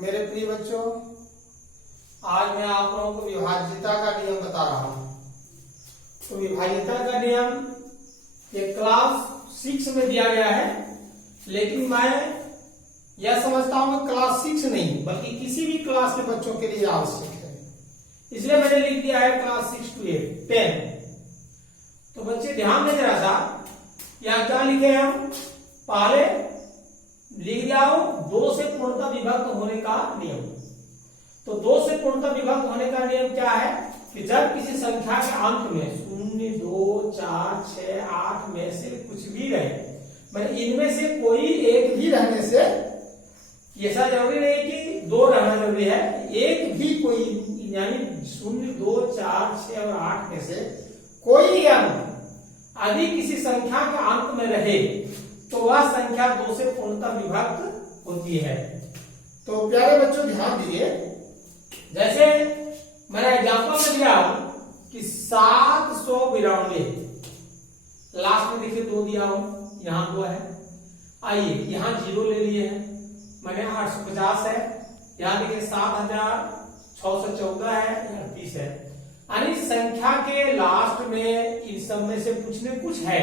मेरे प्रिय बच्चों, आज मैं आप लोगों को विभाज्यता का नियम बता रहा हूं। तो विभाज्यता का नियम ये क्लास 6 में दिया गया है, लेकिन मैं यह समझता हूं कि क्लास 6 नहीं बल्कि किसी भी क्लास के बच्चों के लिए आवश्यक है, इसलिए मैंने लिख दिया है क्लास 6 to 8 10। तो बच्चे ध्यान दें जरा सा, यहाँ क्या लिखे हम? पहले लिख दिया हूं 2 से पूर्णतः विभक्त होने का नियम। तो 2 से पूर्णतः विभक्त होने का नियम क्या है कि जब किसी संख्या के अंत में 0, 2, 4, 6, 8 में से कुछ भी रहे, मतलब इनमें से कोई एक भी रहने से, ऐसा जरूरी नहीं कि 2 रहना जरूरी है, एक भी कोई यानी 0, 2, 4, 6 और 8 में से कोई अंक यदि किसी संख्या के अंत में रहे तो वह संख्या 2 से पूर्णतः विभक्त होती है। तो प्यारे बच्चों ध्यान दीजिए, जैसे मैंने एग्जांपल में दिया कि 792, लास्ट में देखिए 2 दिया हूं, यहां 2 है। आइए यहां 0 ले लिए हैं, मैंने 850 है, यहां देखिए 7614 है, 38 है। यानी संख्या के लास्ट में इन सब में से कुछ न कुछ है।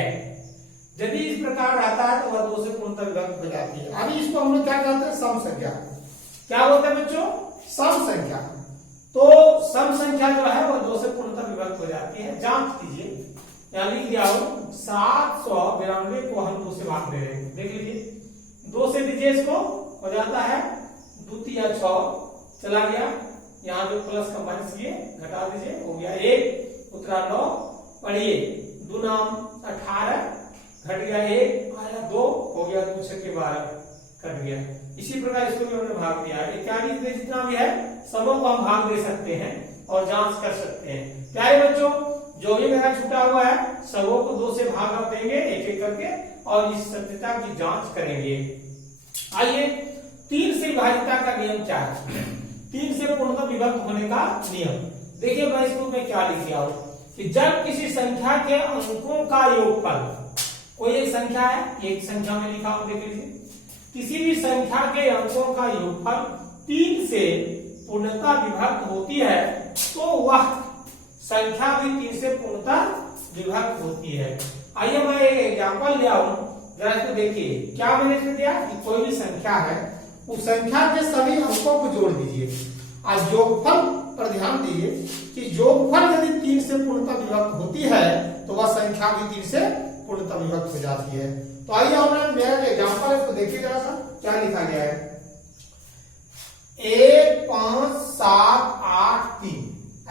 यदि इस प्रकार रहता है तो वह 2 से पूर्णतः विभक्त हो जाती है। अभी इसको हम लोग क्या कहते हैं? सम संख्या। क्या बोलते हैं बच्चों? सम संख्या। तो सम संख्या जो है वह 2 से पूर्णतः विभक्त हो जाती है। जांच कीजिए, यहाँ लिख दिया हूं 792 को हम 2 से भाग दे रहे हैं, देख लीजिए 2 से दीजिए, इसको हो जाता है 2 या 6 चला गया, यहाँ जो प्लस का माइनस किए घटा दीजिए, हो गया 1 उतरा 9। पढ़िए 2 नाम 18 घट गया 1 आया 2, हो गया 2 6 के 12 कट गया। इसी प्रकार इसको भी हमने भाग दिया है। इत्यादि जितना भी है सबों को हम भाग दे सकते हैं और जांच कर सकते हैं। प्यारे बच्चों, जो भी मेरा छूटा हुआ है सबों को 2 से भाग आप देंगे एक एक करके और इस सत्यता की जांच करेंगे। आइए 3 से विभाज्यता का नियम क्या है? 3 से पूर्णतः विभक्त होने का नियम देखिए, मैं इसको में क्या लिख दिया हूं कि जब किसी संख्या के अंकों का योगफल, कोई एक संख्या है, एक संख्या में लिखा हूं, देख लीजिए, किसी भी संख्या के अंकों का योगफल 3 से पूर्णतः विभक्त होती है तो वह संख्या भी 3 से पूर्णतः विभक्त होती है। आइए मैं एक एग्जांपल ले आऊं, जरा इसको देखिए। क्या मैंने इसमें दिया कि कोई भी संख्या है, उस संख्या के सभी अंकों को जोड़ दीजिए। आज योगफल पर ध्यान दीजिए कि योगफल यदि 3 से पूर्णतः विभक्त होती है तो वह संख्या भी 3 से पूर्णतः विभक्त हो जाती है। तो आइए हमने मेरा जो एग्जांपल है उसको देखिए जरा सा, क्या लिखा गया है? 1 5 7 8 3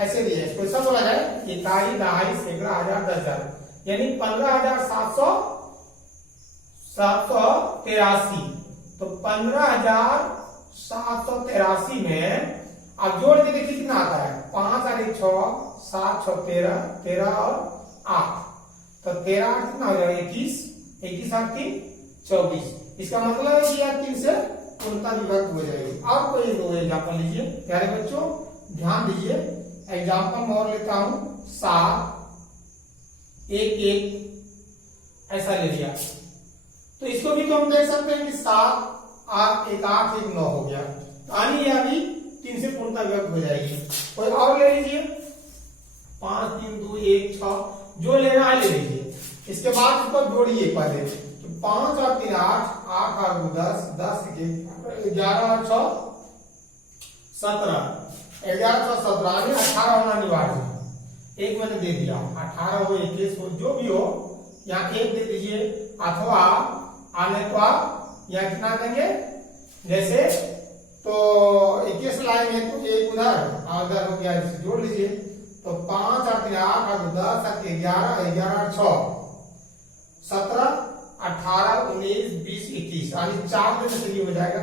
ऐसे भी है। क्वेश्चन बोला है इकाई, दहाई, सैकड़ा, हजार, 10,000 यानी 15,783। तो 15,783 में आप जोड़ के देखिए कितना आता है? 5 और 1 6, 7 6 13, 13 और 8, तो 13 8 कितना हो जाएगा? 21, 21 8 3 24। इसका मतलब है कि यह 3 से पूर्णतः विभक्त हो जाएगी। और कोई 2 एग्जाम्पल लीजिए प्यारे बच्चों, ध्यान दीजिए। एग्जाम्पल मैं और लेता हूं 7 1 1 ऐसा ले लिया। तो इसको भी तो हम देख सकते हैं कि 7 8 1 8 1 9 हो गया, यानी यह भी 3 से पूर्णतः विभक्त हो जाएगी। कोई और ले लीजिए 5 3 2 1 6, जो लेना है ले लीजिए। इसके बाद इसको जोड़िए पहले, तो 5 और 3 8, 8 और 2 10, 10 11 और 6 17, 11 6 17 यानी 18 होना अनिवार्य है। एक मैंने दे दिया, 18 हो 21 हो जो भी हो, यहाँ 1 दे दीजिए, अथवा आने को आप यहाँ कितना देंगे? जैसे तो 21 लाइन है तो 1 उधर हो गया, इसे जोड़ लीजिए। तो 5 और 3 8 और 10 और 11 11 और 6 17 18 19 20 21 यानी 4 में से ये हो जाएगा।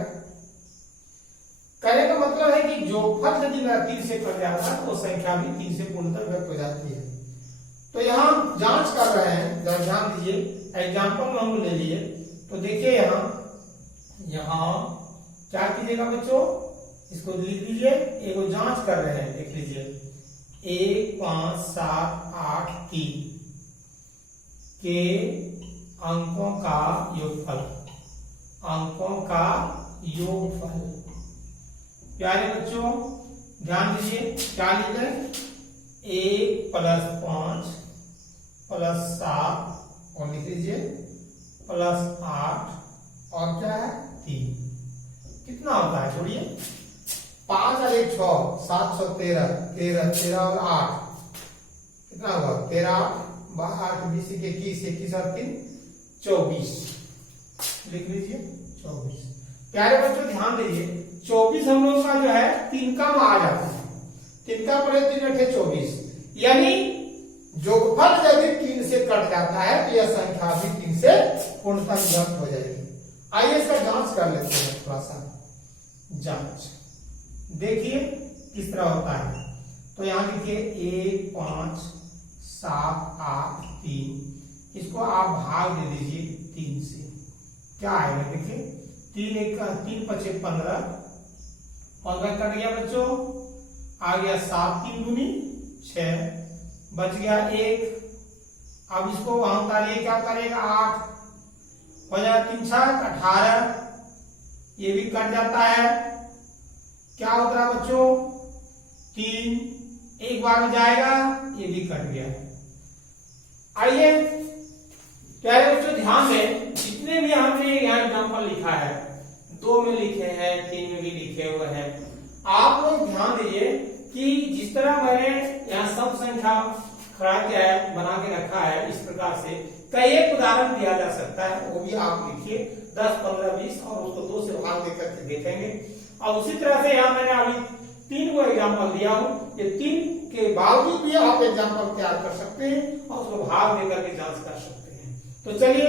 कहने का मतलब है कि जोगफल यदि 3 से कट जाता है तो संख्या भी 3 से पूर्णतः विभक्त हो जाती है। तो यहाँ जांच कर रहे हैं, जरा ध्यान दीजिए। एग्जाम्पल में हम ले लिए, तो देखिए यहाँ क्या कीजिएगा बच्चों? इसको लिख दीजिए, एक जांच कर रहे हैं, देख लीजिए 1 5 7 8 3 के अंकों का योगफल, प्यारे बच्चों ध्यान दीजिए, क्या लिख रहे हैं, 1 + 5 + 7 और लिख लीजिए +8 और क्या है 3, कितना होता है जोड़िए, 5 और 1 6, 7 6 13, 13 13 और 8 कितना हुआ 13, 8 20 21, 21 और 3 24, लिख लीजिए 24। प्यारे बच्चों ध्यान दीजिए, 24 हम लोग का जो है 3 का आ जाता है, 3 का पड़े 3 8 24, यानी जोगफल यदि 3 से कट जाता है तो यह संख्या भी 3 से पूर्णतः विभक्त हो जाएगी। आइए इसका जांच कर लेते हैं, थोड़ा सा जांच देखिए किस तरह होता है। तो यहां लिखिए 1 5 7 8 3, इसको आप भाग दे दीजिए 3 से, क्या आएगा देखिए, 3 3 5 15, 15 कट गया बच्चों, आ गया 7 3 दूनी 6, बच गया 1, अब इसको वहां उतारिए, क्या उतारिएगा 8, हो जाएगा 3 6 18, ये भी कट जाता है, क्या होता है बच्चों 3, एक बार में जाएगा, ये भी कट गया। आइए प्यारे बच्चों ध्यान दें, जितने भी हमने यहाँ एग्जाम्पल लिखा है, 2 में लिखे हैं, 3 में भी लिखे हुए हैं, आप लोग ध्यान दीजिए कि जिस तरह मैंने यहाँ सब संख्या खड़ा किया है, बना के रखा है, इस प्रकार से कई एक उदाहरण दिया जा सकता है, वो भी आप लिखिए 10 15 20 और उसको 2 से भाग देकर के देखेंगे। और उसी तरह से यहाँ मैंने अभी 3 को एग्जाम्पल दिया हूँ, ये 3 के बावजूद भी आप एग्जाम्पल तैयार कर सकते हैं और उसको भाग देकर के जांच कर सकते हैं। तो चलिए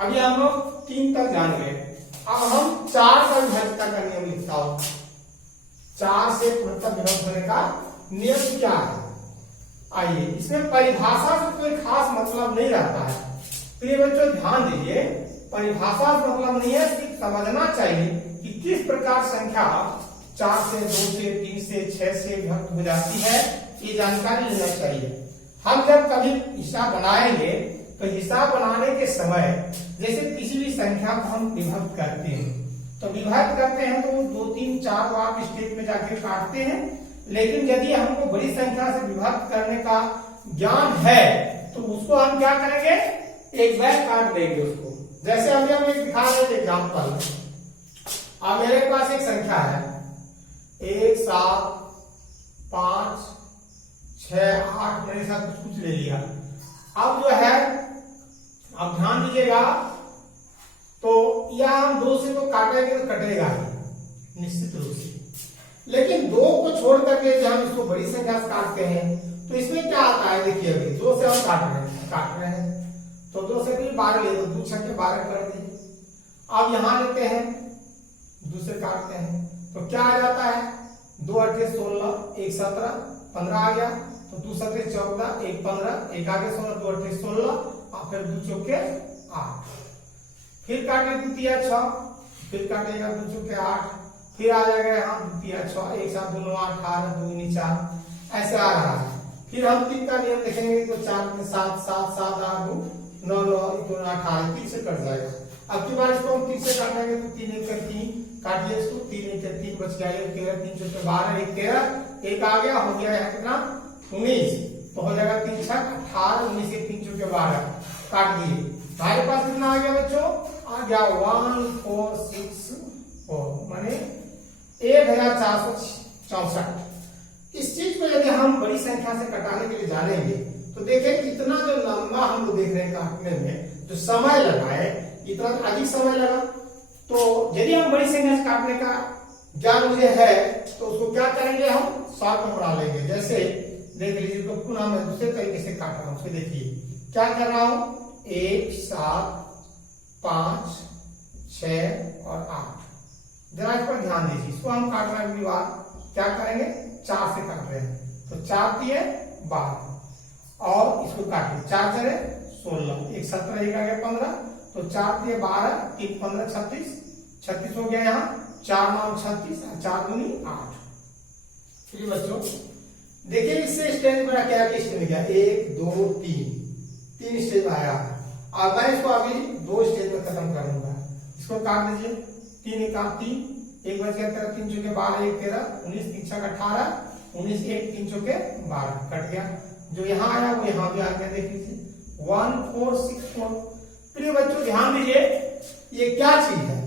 अभी हम लोग 3 तक जान गए, अब हम 4 का विभाज्यता का नियम लिखता हूं। 4 से पूर्णतः विभक्त होने का नियम क्या है, आइए इसमें परिभाषा से कोई खास मतलब नहीं रहता है, तो ये बच्चों ध्यान दीजिए, परिभाषा से मतलब नहीं है, सिर्फ समझना चाहिए कि किस प्रकार संख्या 4 से 2 से 3 से 6 से विभक्त हो जाती है, ये जानकारी लेना चाहिए। हम जब कभी हिसाब बनाएंगे तो हिसाब बनाने के समय जैसे किसी भी संख्या को हम विभक्त करते हैं, तो विभक्त करते हैं तो 2 3 4 बार स्टेप में जाके काटते हैं, लेकिन यदि हमको बड़ी संख्या से विभक्त करने का ज्ञान है तो उसको हम क्या करेंगे, एक बार काट देंगे उसको। जैसे अभी हम एक दिखा रहे एग्जाम्पल, अब मेरे पास एक संख्या है 1 7 5 6 8, मेरे साथ कुछ ले लिया। अब जो है, अब ध्यान दीजिएगा, तो यह हम 2 से तो काटेंगे तो कटेगा ही निश्चित रूप से, लेकिन 2 को छोड़ करके जब हम इसको बड़ी संख्या से काटते हैं तो इसमें क्या आता है, देखिए अभी 2 से हम काट रहे हैं तो 2 से 12 ले, तो 2 6 12 कर दिए। अब यहां लेते हैं, 2 से काटते हैं तो क्या आ जाता है, 2 8 16, 1 17 15 आ गया, तो 2 7 14, 1 15, 1 आगे 16, 2 8 16 और फिर 2 चौके 8, फिर काटे 2 3 6, फिर काटेगा 2 चौके 8, फिर आ जाएगा यहाँ 2 3 6, 1 7 2 9 18, 2 9 4, ऐसे आ रहा है। फिर हम 3 का नियम देखेंगे तो 4 में 7 7 7 8 2 9 9 2 18, 3 से कट जाएगा। अब की बार इसको हम 3 से काटेंगे तो 3 1 3 काटिए इसको, 3 1 3 बच गया, 1 13 3 चौके 12, 1 13, 1 आ गया, हो गया है कितना 19, तो हो जाएगा 3 6 18, 19 1 3 चौके 12 काट दिए। हमारे पास कितना आ गया बच्चों, आ गया 1464, माने 1464। इस चीज को यदि हम बड़ी संख्या से कटाने के लिए जानेंगे तो देखें इतना जो लंबा हम लोग देख रहे हैं काटने में जो समय लगा है, इतना अधिक समय लगा। तो यदि हम बड़ी संख्या से काटने का ज्ञान मुझे है तो उसको क्या करेंगे, हम शॉर्ट में बना लेंगे। जैसे देख लीजिए, तो पुनः मैं दूसरे तरीके से काट रहा हूं, उसको देखिए क्या कर रहा हूं, 1 7 5 6 और 8, जरा इस पर ध्यान दीजिए, इसको हम काट रहे हैं, बार क्या करेंगे 4 से काट रहे हैं, तो 4 दिए 12 और इसको काटिए, 4 चले 16, 1 17 1 आ गया 15, तो 4 दिए 12 3 15 36, 36 हो गया यहाँ, 4 9 36 और 4 दूनी 8। चलिए बच्चों देखिए इससे स्टेज बना क्या स्टेज गया, 1 2 3 स्टेज आया, और मैं इसको अभी 2 स्टेज में खत्म करूंगा। इसको काट दीजिए, 3 1 3 1 बच गया 13, 3 चौके 12, 1 13, 19, 3 छक 18, 19 1 3 चौके 12 कट गया। जो यहाँ आया वो यहाँ भी आ गया, देख लीजिए 1 4 6 4। प्रिय बच्चों ध्यान दीजिए, ये क्या चीज है,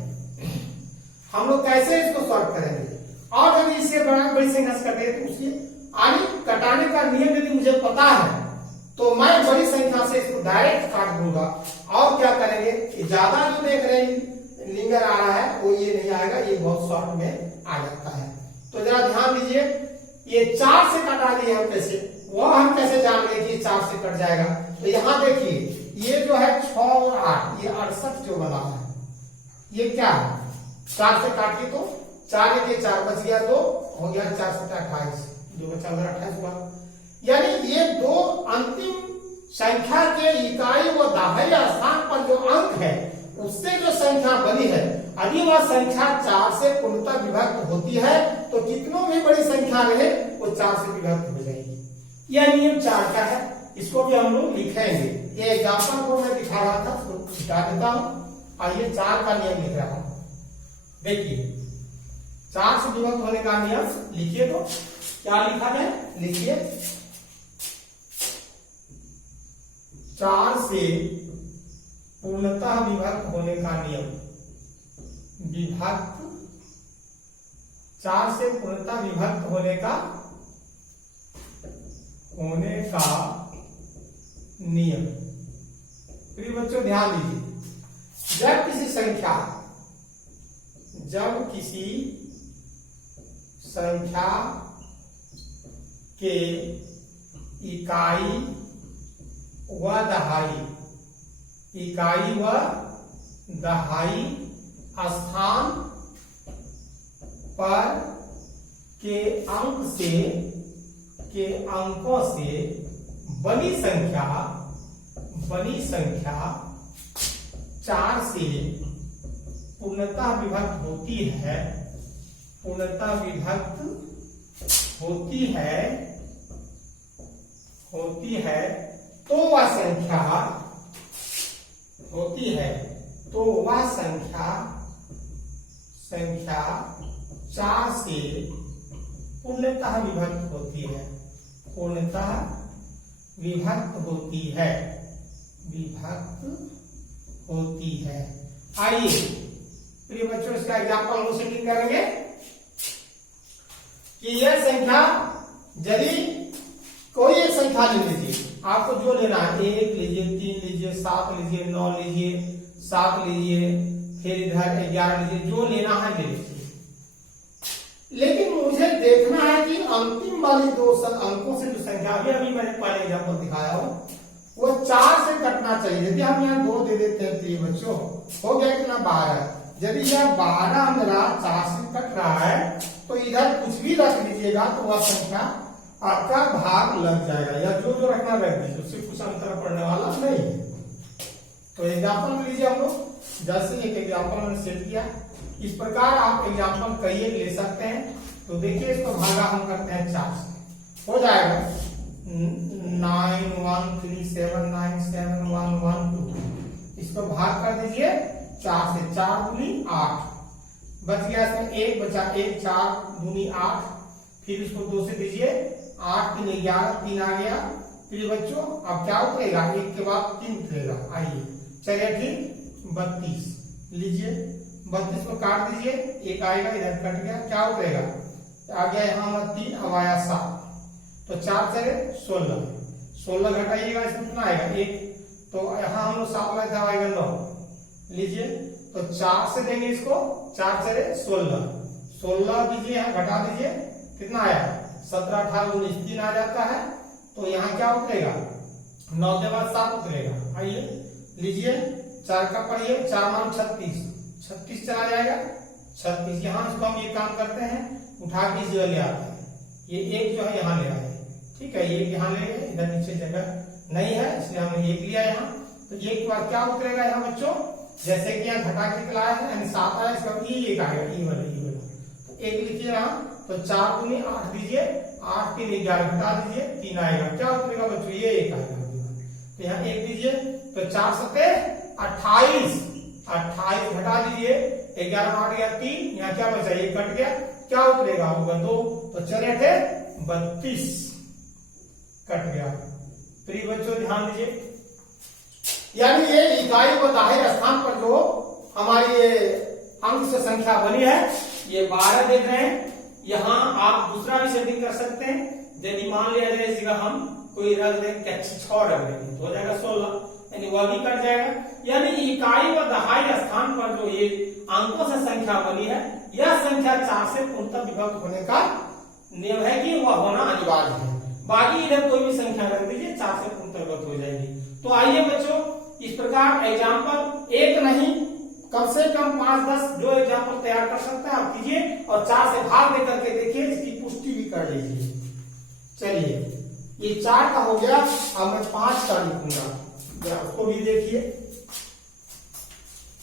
हम लोग कैसे इसको सॉल्व करेंगे। और यदि इससे बड़ी संख्या से कटे तो उसकी आगे कटाने का नियम यदि मुझे पता है तो मैं बड़ी संख्या से इसको डायरेक्ट काट दूंगा। और क्या करेंगे, ज्यादा जो देख रहे हैं लिंगर आ रहा है वो ये नहीं आएगा, ये बहुत शॉर्ट में आ जाता है। तो जरा ध्यान दीजिए, ये 4 से कटा दिए हम कैसे, वह हम कैसे जान गए कि 4 से कट जाएगा। तो यहाँ देखिए ये जो है 6 और 8, ये 68 जो बना है ये क्या है, 4 से काटिए तो 4 के 4 बच गया, 2 हो गया, 4 से 28, 2 बचा 28 हुआ। यानी ये दो अंतिम संख्या के इकाई व दहाई स्थान पर जो अंक है उससे जो संख्या बनी है, यदि वह संख्या 4 से पूर्णतः विभक्त होती है तो कितनों भी बड़ी संख्या रहे वो 4 से विभक्त हो जाएगी। यह नियम 4 का है, इसको भी हम लोग लिखेंगे। ये एग्जाम्पल को मैं दिखा रहा था तो हटा देता हूं। आइए 4 का नियम लिख रहा हूं, देखिए 4 से विभक्त होने का नियम लिखिए। तो क्या लिखा है, लिखिए 4 से पूर्णतः विभक्त होने का नियम। विभक्त 4 से पूर्णतः विभक्त होने का नियम। प्रिय बच्चों ध्यान दीजिए, जब किसी संख्या के इकाई व दहाई स्थान पर के अंकों से बड़ी संख्या 4 से पूर्णतः विभक्त होती है तो वह संख्या 4 से पूर्णतः विभक्त होती है। आइए प्रिय बच्चों इसका एग्जाम्पल हम सेटिंग करेंगे कि यह संख्या, यदि कोई एक संख्या ले लीजिए, आपको जो लेना है 1 लीजिए, 3 लीजिए, 7 लीजिए, 9 लीजिए, 7 लीजिए, फिर इधर 11 लीजिए, जो लेना है ले लीजिए। लेकिन मुझे देखना है कि अंतिम वाली 2 अंकों से जो संख्या अभी मैंने पहले एग्जाम्पल दिखाया हो वो 4 से कटना चाहिए। यदि हम यहाँ 2 दे देते हैं प्रिय बच्चों, हो गया कितना 12। यदि यह 12 मेरा 4 से कट रहा है तो इधर कुछ भी रख लीजिएगा तो वह संख्या आपका भाग लग जाएगा, या जो रखना रख दीजिए, उससे कुछ अंतर पड़ने वाला नहीं है। तो एग्जाम्पल लीजिए हम लोग, जैसे एक एग्जाम्पल मैंने सेट किया, इस प्रकार आप एग्जाम्पल कई एक ले सकते हैं। तो देखिए इसको भागा हम करते हैं 4 से, हो जाएगा 9 1 3 7 9 7 1 1 2। इसको भाग कर दीजिए 4 से, 4 दूनी 8 बच गया, इसमें 1 बचा, 1 4 दूनी 8, फिर इसको 2 से दीजिए, 8 3 11, 3 आ गया। फिर बच्चों अब क्या उतरेगा, 1 के बाद 3 उतरेगा। आइए चलिए ठीक 32 लीजिए, 32 को काट दीजिए, 1 आएगा, इधर कट गया, क्या उतरेगा, आ गया यहाँ 3, अब आया 7, तो 4 चले 16, 16 घटाइएगा, इसमें कितना आएगा 1, तो यहाँ हम लोग 7 में था आएगा 9 लीजिए, तो 4 से देंगे इसको, 4 चले 16, 16 दीजिए, यहाँ घटा दीजिए, कितना आया 17 18 19, 3 आ जाता है। तो यहाँ क्या उतरेगा, 9 के बाद 7 उतरेगा। आइए लीजिए 4 का पढ़िए, 4 मान 36, 36 चला जाएगा 36। यहाँ इसको हम ये काम करते हैं, उठा के इस जगह ले आते हैं, ये 1 जो है यहाँ ले आए, ठीक है, 1 यहाँ ले गए, इधर नीचे जगह नहीं है इसलिए हमने 1 लिया यहाँ। तो 1 के बाद क्या उतरेगा यहाँ बच्चों, जैसे कि यहाँ घटा के लाया है यानी 7 आया, इसका 1 आएगा, ई वाला तो 1 लिखिए यहाँ। तो 4 दूनी 8 दीजिए, 8 3 11 घटा दीजिए, 3 आएगा, क्या उतरेगा बच्चों, ये 1 आएगा। तो यहाँ 1 दीजिए, तो 4 7 28, 28 घटा दीजिए, 11 काट गया 3, यहाँ क्या बचा 1 कट गया, क्या उतरेगा होगा 2, तो चले थे 32 कट गया। प्रिय बच्चों ध्यान दीजिए, यानी ये इकाई व दाहिर स्थान पर जो हमारी ये अंक से संख्या बनी है ये 12 देख रहे हैं। यहाँ आप दूसरा भी सेटिंग कर सकते हैं, यदि मान लिया जाए इस जगह हम कोई रख दें क्या 6 रख देंगे तो हो जाएगा 16, यानी वह भी कट जाएगा। यानी इकाई व दहाई स्थान पर जो ये अंकों से संख्या बनी है यह संख्या 4 से पूर्णतः विभक्त होने का नियम है कि वह होना अनिवार्य है। बाकी इधर कोई भी संख्या रख दीजिए 4 से पूर्णतः विभक्त हो जाएगी। तो आइए बच्चों इस प्रकार एग्जाम्पल एक नहीं कम से कम 5-10 जो एग्जाम्पल तैयार कर सकते हैं आप कीजिए और 4 से भाग दे करके देखिए, इसकी पुष्टि भी कर लीजिए। चलिए ये 4 का हो गया, अब मैं 5 का लिखूंगा, उसको भी देखिए।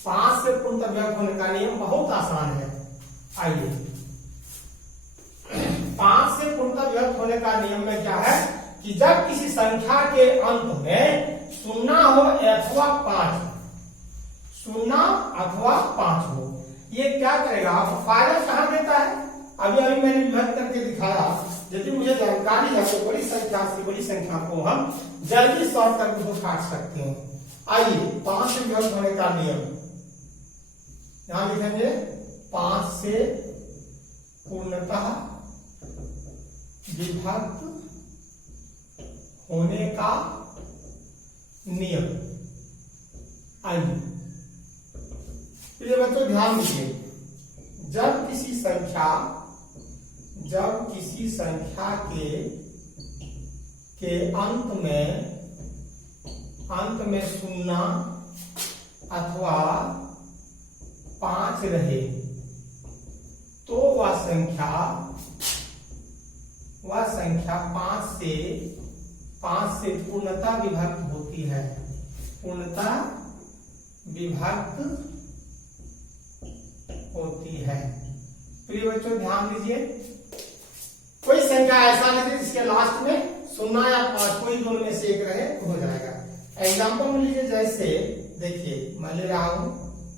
5 से पूर्णतः विभक्त होने का नियम बहुत आसान है। आइए 5 से पूर्णतः विभक्त होने का नियम में क्या है कि जब किसी संख्या के अंत में 0 हो अथवा 5, 0 अथवा 5 हो, ये क्या करेगा आपको फायदा कहां देता है। अभी मैंने विभक्त करके दिखाया, यदि मुझे जानकारी है तो बड़ी संख्या से बड़ी संख्या को हम जल्दी सॉल्व करके उसको काट सकते हैं। आइए 5 से विभक्त होने का नियम यहां लिखेंगे, 5 से पूर्णतः विभक्त होने का नियम। आइए बच्चों ध्यान दीजिए, जब किसी संख्या के अंत में 0 अथवा 5 रहे तो वह संख्या 5 से पूर्णतः विभक्त होती है, पूर्णतः विभक्त होती है। प्रिय बच्चों ध्यान दीजिए, कोई संख्या ऐसा लीजिए जिसके लास्ट में 0 या 5 कोई दोनों में से एक रहे तो हो जाएगा। एग्जाम्पल में लीजिए, जैसे देखिए मैं ले रहा हूं,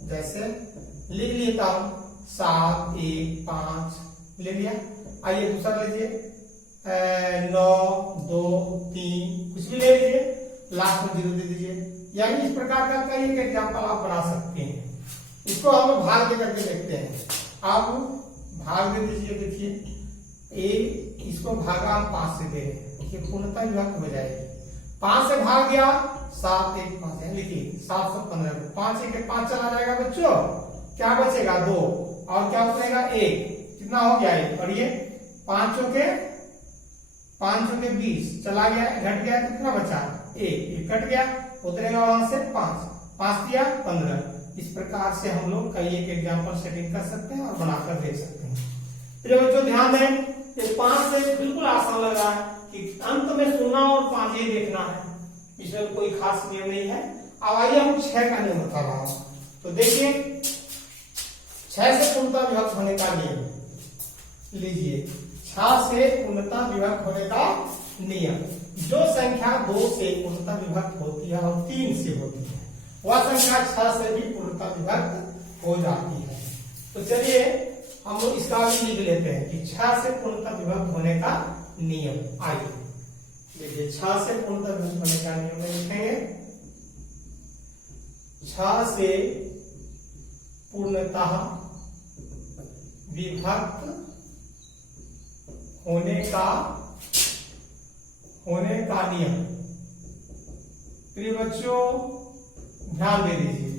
जैसे लिख लेता हूं 7 1 5 ले लिया। आइए दूसरा लीजिए 9 2 3 कुछ भी ले लीजिए, लास्ट में 0 दे दीजिए। यानी इस प्रकार का कई एक एग्जाम्पल आप बना सकते हैं। इसको हम लोग भाग दे करके देखते हैं। आप भाग दे दीजिए, देखिए इसको भागा हम 5 से दे रहे हैं, देखिए पूर्णतः विभक्त हो जाएगी। 5 से भाग गया 7 1 5 है, लिखिए 715 को 5 1 5 चला जाएगा बच्चों, क्या बचेगा 2 और क्या उतरेगा 1, कितना हो गया 1, और ये 5 के 20 चला गया, घट गया, कितना बचा 1 कट गया, उतरेगा वहां से 5 दिया 15। इस प्रकार से हम लोग कई एक एग्जाम्पल सेटिंग कर सकते हैं और बनाकर देख सकते हैं। तो बच्चों ध्यान दें, ये 5 से बिल्कुल आसान लग रहा है कि अंत में 0 और 5 ही देखना है, इसमें कोई खास नियम नहीं है। अब आइए हम 6 का नियम बता रहा हूं, तो देखिए 6 से पूर्णतः विभक्त होने का नियम लीजिए। 6 से पूर्णतः विभक्त होने का नियम, जो संख्या 2 से पूर्णतः विभक्त होती है और 3 से होती है वह संख्या 6 से भी पूर्णतः विभक्त हो जाती है। तो चलिए हम लोग इसका भी लिख लेते हैं कि 6 से पूर्णतः विभक्त होने का नियम। आइए देखिए 6 से पूर्णतः विभक्त होने का नियम लिखेंगे, 6 से पूर्णतः विभक्त होने का नियम। प्रिय बच्चों ध्यान दे दीजिए,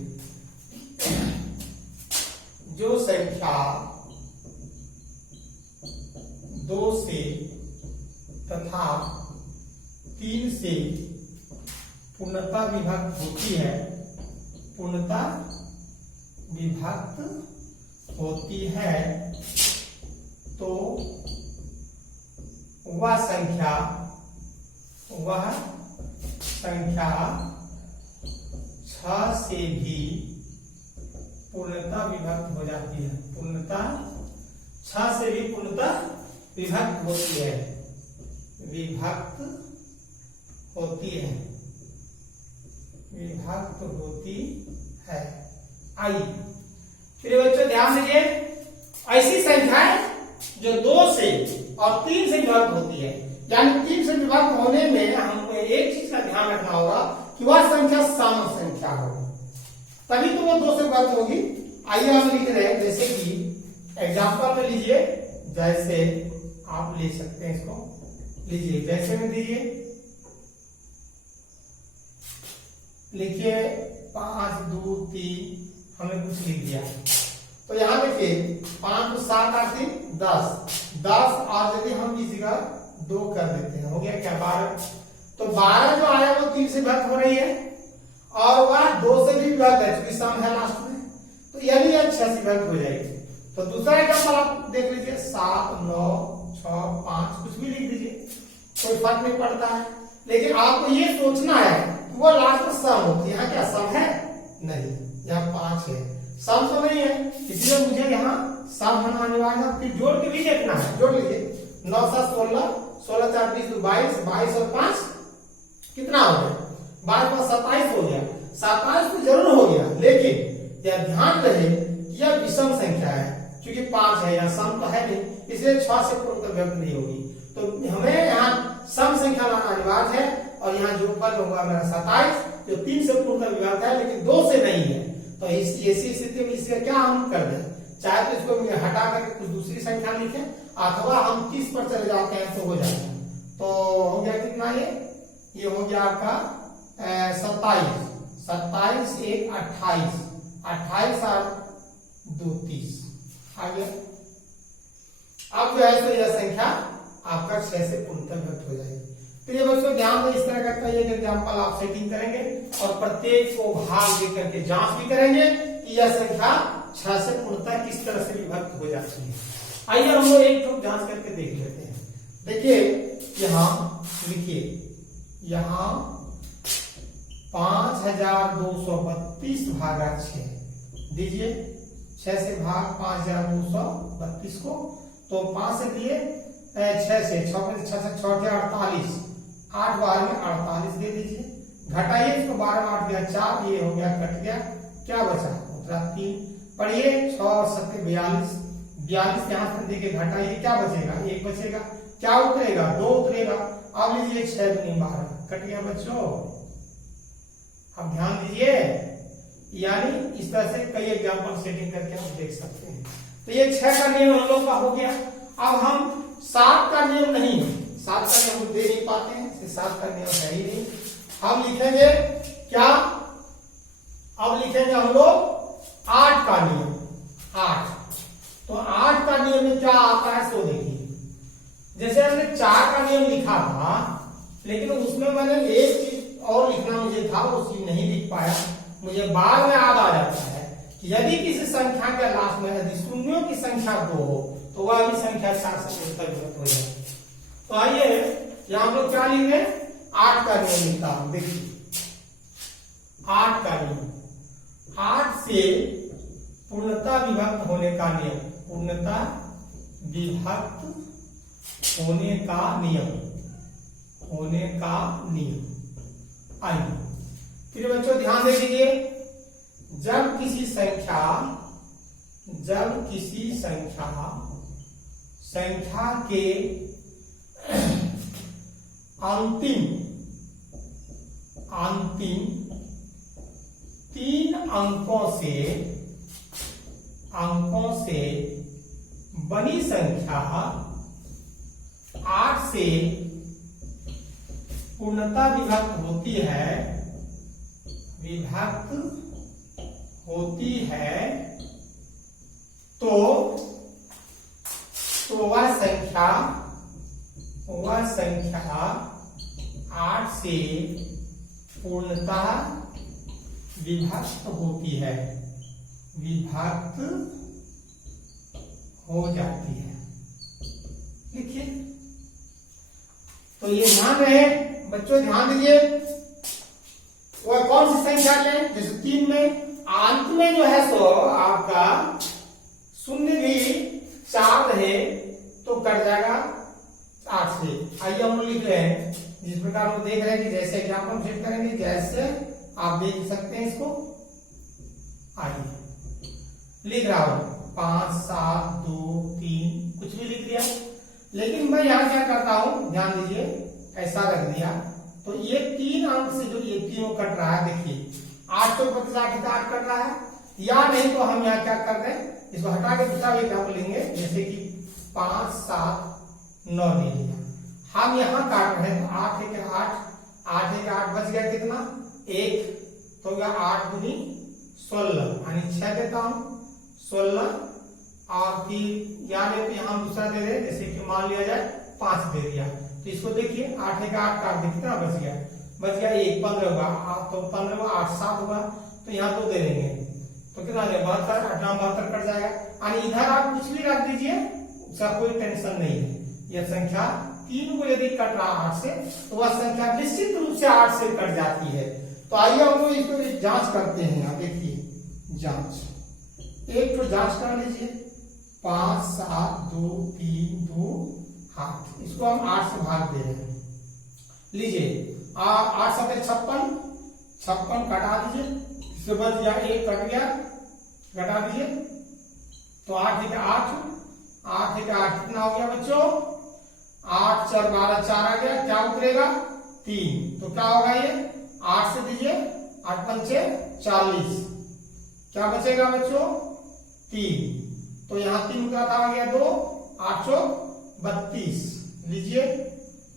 जो संख्या 2 से तथा 3 से पूर्णतः विभक्त होती है, पूर्णतः विभक्त होती है, तो वह संख्या 6 से भी पूर्णतः विभक्त हो जाती है, पूर्णतः 6 से भी पूर्णतः विभक्त होती है, विभक्त होती है, विभक्त होती है। आइए फिर बच्चों ध्यान दीजिए, ऐसी संख्याएं जो 2 से और 3 से विभक्त होती है, यानी 3 से विभक्त होने में हमको एक चीज का ध्यान रखना होगा कि वह संख्या सम संख्या हो, तभी तो वो 2 से विभक्त होगी। आइए हम लिख रहे हैं, जैसे कि एग्जांपल में लीजिए, जैसे आप ले सकते हैं, इसको लीजिए जैसे में दीजिए, लिखिए 5 2 3, हमने कुछ लिख दिया। तो यहाँ देखिए 5 2 7 8 3 10 और यदि हम इसी का 2 कर देते हैं, हो गया क्या 12। तो 12 जो आया वो 3 से विभक्त हो रही है और वह 2 से भी विभक्त है, क्योंकि सम है लास्ट में, तो यानी यह 6 से विभक्त हो जाएगी। तो दूसरा एग्जाम्पल आप देख लीजिए, 7 9 6 5, कुछ भी लिख दीजिए, कोई फर्क नहीं पड़ता है। लेकिन आपको ये सोचना है कि वो लास्ट में सम होती है। यहाँ क्या सम है? नहीं, यहाँ 5 है, सम तो नहीं है, इसलिए मुझे यहाँ सम होना अनिवार्य है। फिर जोड़ के भी देखना है, जोड़ लीजिए, 9 7 16 16 4 20 22 22 और 5 कितना हो गया? 22 और 27 हो गया। 27 तो जरूर हो गया, लेकिन यह ध्यान रहे कि यह विषम संख्या है, क्योंकि 5 है, यह सम तो है नहीं, इसलिए 6 से पूर्णतः विभक्त नहीं होगी। तो हमें यहाँ सम संख्या लाना अनिवार्य है, और यहाँ जो फल होगा मेरा 27, जो 3 से पूर्णतः विभक्त है लेकिन 2 से नहीं है। तो ऐसी स्थिति में इसका क्या हम कर दें, चाहे तो इसको हटा करके कुछ दूसरी संख्या लिखें, अथवा हम 30 पर चले जाते हैं तो हो जाएगा। तो हो गया कितना, ये हो गया आपका 27 27 1 28 28 और 2 30 आ गया। अब जो है तो यह संख्या आपका 6 से पूर्णतः विभक्त हो जाएगी। तो ये बच्चों ध्यान दें, इस तरह का एक एग्जाम्पल आप सेटिंग करेंगे और प्रत्येक को भाग दे करके जांच भी करेंगे कि यह संख्या 6 से पूर्णतः किस तरह से विभक्त हो जाती है। आइए हम लोग एक ठोक जांच करके देख लेते हैं। देखिए यहाँ लिखिए, यहाँ 5232 भागा 6 दीजिए, 6 से भाग 5232 को, तो 5 से दिए 6 से 6 से 48, 8 बार में 48 दे दीजिए, घटाइए इसको, 12 में 8 गया 4, ये हो गया कट गया, क्या बचा उतरा 3, पढ़िए 6 और 7 42 42 यहाँ से देखिए घटाइए, क्या बचेगा 1 बचेगा, क्या उतरेगा 2 उतरेगा। अब लीजिए 6 दूनी 12, कट गया बच्चों। अब ध्यान दीजिए, यानी इस तरह से कई एग्जाम्पल सेटिंग करके हम देख सकते हैं। तो ये 6 का नियम हम लोग का हो गया। अब हम 7 का नियम नहीं, 7 का नियम दे नहीं पाते हैं, 7 का नियम है ही नहीं। हम लिखेंगे क्या, अब लिखेंगे हम लोग 8 का नियम, 8। तो 8 का नियम में क्या आता है सो देखिए, जैसे हमने 4 का नियम लिखा था, लेकिन उसमें मैंने एक चीज और लिखना मुझे था, वो चीज नहीं लिख पाया, मुझे बाद में याद आ जाता है कि यदि किसी संख्या के लास्ट में यदि शून्यों की संख्या 2 हो तो वह भी संख्या 4 से विभक्त हो जाए। तो आइए यहाँ हम लोग क्या लिख रहे हैं, 8 का नियम लिखता हूं, देखिए 8 का नियम, 8 से पूर्णतः विभक्त होने का नियम, पूर्णतः विभक्त होने का नियम, होने का नियम। आइए फिर बच्चों ध्यान दे दीजिए, जब किसी संख्या के अंतिम 3 अंकों से बनी संख्या 8 से पूर्णतः विभक्त होती है, तो वह संख्या 8 से पूर्णतः विभक्त होती है, विभक्त हो जाती है। देखिए, तो ये ध्यान रहे बच्चों, ध्यान दीजिए, वह कौन सी संख्या लें, जैसे 3 में अंत में जो है सो आपका शून्य भी 4 रहे तो कट जाएगा 8 से। आइए हम लोग लिख रहे हैं, जिस प्रकार हम देख रहे हैं कि जैसे एग्जाम्पल सेट करेंगे, जैसे आप देख सकते हैं इसको। आइए लिख रहा हूं 5 7 2 3 कुछ भी लिख दिया। लेकिन मैं यहाँ क्या करता हूं, ध्यान दीजिए, ऐसा रख दिया तो ये 3 अंक से जो ये तीनों कट रहा है, देखिए 8 तो 8 कट रहा है, या नहीं तो हम यहाँ क्या कर दें, इसको हटा के दूसरा एग्जाम्पल लेंगे, जैसे कि 5 7 9 ले लिया। हम यहाँ काट रहे हैं तो 8 1 8 8 1 8 बच गया कितना 1, तो होगा 8 दूनी 16 यानी 6 देता हूं 16, और फिर यानी तो यहाँ दूसरा दे रहे, जैसे कि मान लिया जाए 5 दे दिया, तो इसको देखिए 8 1 8 काट दे, कितना बच गया 1 15 होगा, तो 15 को 8 7 होगा, तो यहाँ 2 दे देंगे तो कितना 72, 8 9 72 कट जाएगा। यानी इधर आप कुछ भी रख दीजिए, उसका कोई टेंशन नहीं है। यह संख्या 3 को यदि कट रहा 8 से, तो वह संख्या निश्चित रूप से 8 से कट जाती है। तो आइए हम लोग इसको जांच करते हैं। यहाँ देखिए जांच, एक तो जांच कर लीजिए, 5 7 2 3 2 8, इसको हम 8 से भाग दे रहे हैं। लीजिए 8 7 56, 56 कटा दीजिए, इसके बाद या 1 कट गया, घटा दीजिए, तो 8 1 8 8 1 8 कितना हो गया बच्चों 8 4 12 4 आ गया, क्या उतरेगा 3, तो क्या होगा ये 8 से दीजिए 8 पंचे 40, क्या बचेगा बच्चों 3, तो यहाँ 3 उतरा था, आ गया 2 832, लीजिए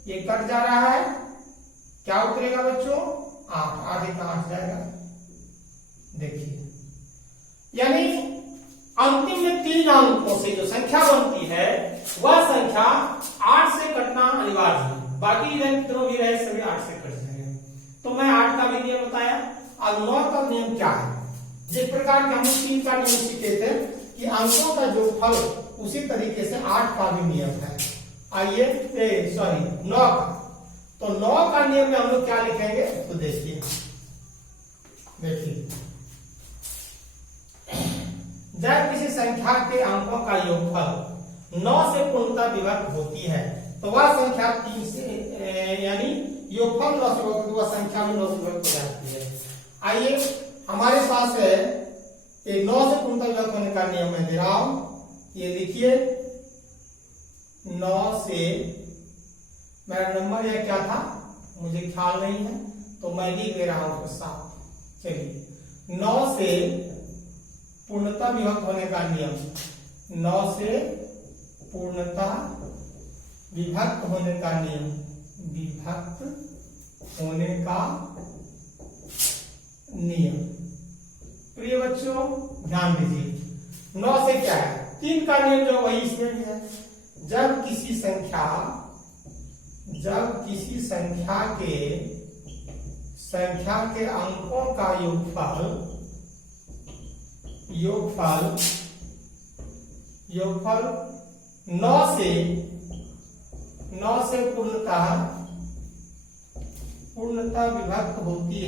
ये कट जा रहा है, क्या उतरेगा बच्चों 8 8 1 8 जाएगा। देखिए यानी अंतिम में 3 अंकों से जो संख्या बनती है वह संख्या 8 से कटना अनिवार्य है, बाकी इधर कितनों भी रहे सभी 8 से कट जाएंगे। तो मैं 8 का भी नियम बताया। अब 9 का नियम क्या है, जिस प्रकार के हम 3 का नियम सीखे थे कि अंकों का जो फल, उसी तरीके से 8 का भी नियम है। आइए 9 का, तो 9 का नियम में हम लोग क्या लिखेंगे, तो देखिए जब किसी संख्या के अंकों का योगफल 9 से पूर्णतः विभक्त होती है, तो वह संख्या 3 से यानी योगफल 9 से विभक्त, वह संख्या में 9 से विभक्त हो जाती है। आइए हमारे पास है ये 9 से पूर्णतः विभक्त होने का नियम मैं दे रहा हूं, ये लिखिए 9 से, मेरा नंबर यह क्या था मुझे ख्याल नहीं है, तो मैं लिख दे रहा हूं उसके साथ। चलिए 9 से पूर्णतः विभक्त होने का नियम, 9 से पूर्णतः विभक्त होने का नियम, विभक्त होने का नियम। प्रिय बच्चों ध्यान दीजिए, 9 से क्या है, 3 का नियम जो वही इसमें भी है। जब किसी संख्या के अंकों का योगफल 9 से पूर्णतः विभक्त होती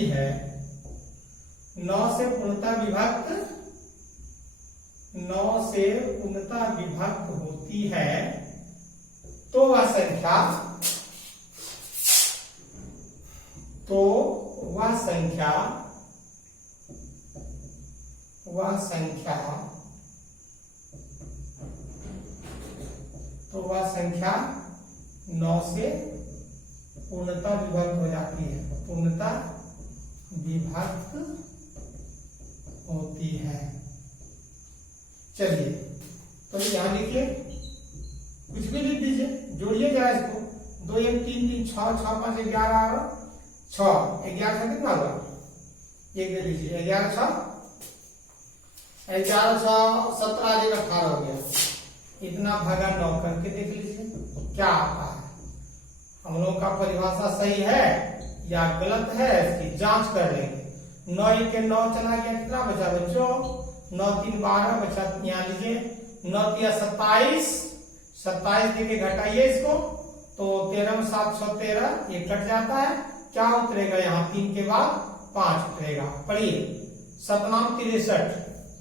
है 9 से पूर्णतः विभक्त होती है, तो वह संख्या 9 से पूर्णतः विभक्त हो जाती है, पूर्णतः विभक्त होती है। चलिए तो यहां लिखिए, कुछ भी लिख दीजिए, जोड़िए जरा इसको, 2 1 3 3 6 6 5 11 6 11 कितना होगा, एक दे लीजिए, 11 6 17 18 हो गया, इतना भागा 9 करके देख लीजिए क्या आता है। हम लोगों का परिभाषा सही है या गलत है, इसकी जांच कर लेंगे। 9 1 9 चला गया, कितना बचा बच्चों 9 3 12 बचा, यहाँ लीजिए 9 3 27, 27 देके घटाइए इसको, तो 13 में 7 6 13, ये कट जाता है, क्या उतरेगा यहाँ 3 के बाद 5 उतरेगा। पढ़िए 7 9 63,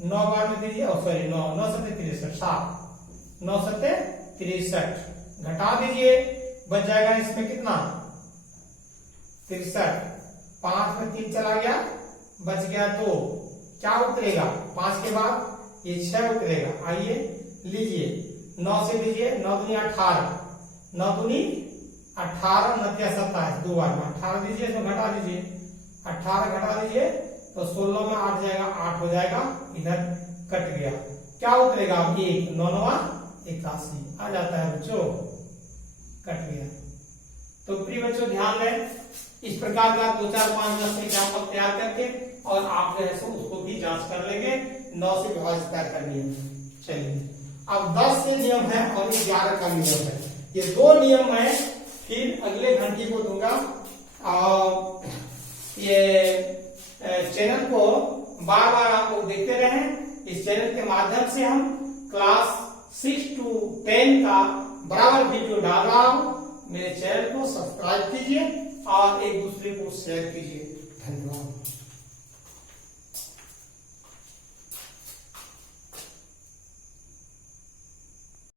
9 बार में दीजिए, सॉरी 9 9 7 63, 7 9 7 63, घटा दीजिए, बच जाएगा इसमें कितना 63, 5 में 3 चला गया बच गया 2, क्या उतरेगा 5 के बाद ये 6 उतरेगा। आइए लीजिए 9 से लीजिए, 9 दूनी 18, 9 दूनी 18, 9 या 27, 2 बार में 18 दीजिए, इसमें घटा दीजिए, 18 घटा दीजिए तो 16 में 8 जाएगा, 8 हो जाएगा, इधर कट गया, क्या उतरेगा 1, 9 9 81 आ जाता है बच्चों, कट गया। तो प्रिय बच्चों ध्यान दें, इस प्रकार का 2 4 5 10 एग्जाम्पल तैयार करके और आप जो है सो उसको भी जांच कर लेंगे। 9 से विभाजित क्या करनी है। चलिए अब 10 से नियम है और 11 का नियम है, ये 2 नियम है, फिर अगले घंटी को दूंगा। और ये चैनल को बार बार आप लोग देखते रहें, इस चैनल के माध्यम से हम क्लास 6 to 10 का बराबर वीडियो डाल रहा हूं। मेरे चैनल को सब्सक्राइब कीजिए और एक दूसरे को शेयर कीजिए। धन्यवाद।